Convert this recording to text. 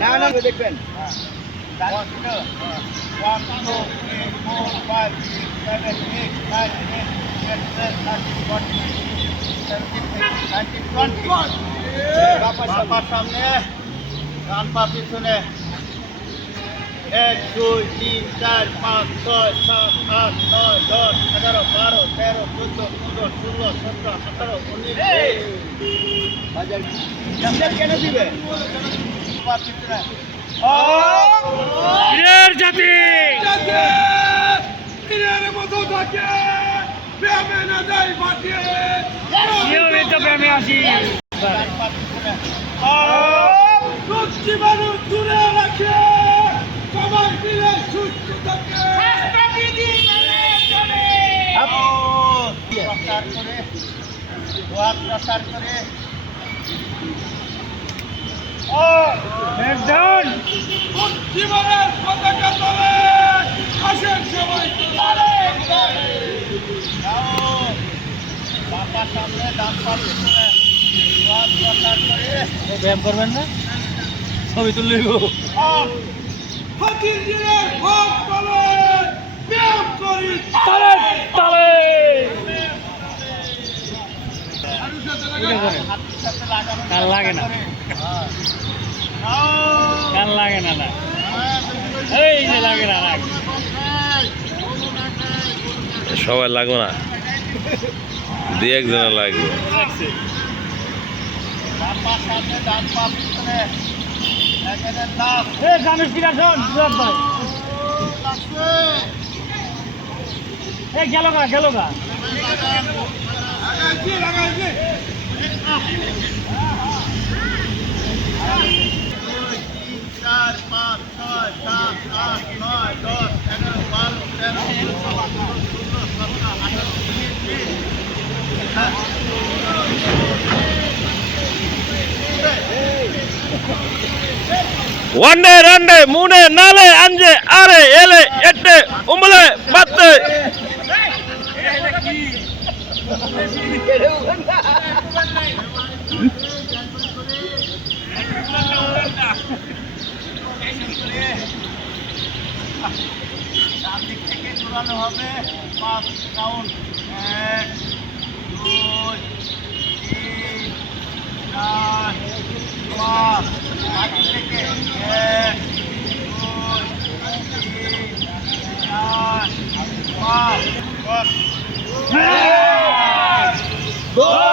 না না দেখবেন বাবার সামনে কান পা পিছনে এক দুই তিন চার পাঁচ ছয় সাত আট নয় দশ এগারো বারো তেরো চোদ্দ পনেরো ষোলো সতেরো আঠারো উনিশ কেমনে কেন দিবে পা পিছনে বীরের জাতি নিয়মিত প্রেমে আসি পিছনে প্রসার করে দোয়ার প্রসার করে একজন যাও বাবার সামনে দোয়ার প্রসার করে ব্যায়াম করবেন না ছবি তুললে লাগে না। লাগে না না। এই যে লাগে না সবাই লাগবে না। দুই একজনের লাগবে। গানের ফিরা শোন সুরাত ভাই। এ, গেল গা গেল গা। চার পাঁচ ছয় সাত আট নয় দশ এগারো বারো তেরো ষোলো সতেরো আঠারো উনিশ বিশ ஒன்னு ரெண்டு மூணு நாலு அஞ்சு ஆறு ஏழு எட்டு ஒன்பது பத்து ডান দিক থেকে ঘোরানো হবে পাঁচ রাউন্ড এক দুই Go!